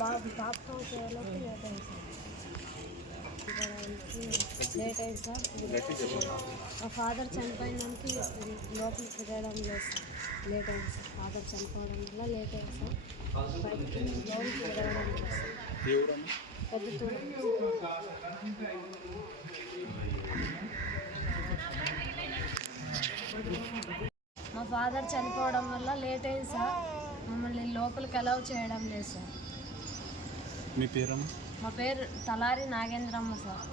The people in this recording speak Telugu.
బాబు పాపం చేయాలంటే లేట్ అయింది సార్. మా ఫాదర్ చనిపోయినానికి లోపలికి తిరగడం లేదు సార్. లేట్ అయింది సార్. ఫాదర్ చనిపోవడం వల్ల లేట్ అయింది సార్. బయటకి లోపలికి తిరగడం లేదు సార్. పెద్దతూరు. మా ఫాదర్ చనిపోవడం వల్ల లేట్ అయింది సార్. మమ్మల్ని లోపలికి అలౌ చేయడం లేదు సార్. మీ పేరమ్మా? మా పేరు తలారి నాగేంద్రమ్మ సార్.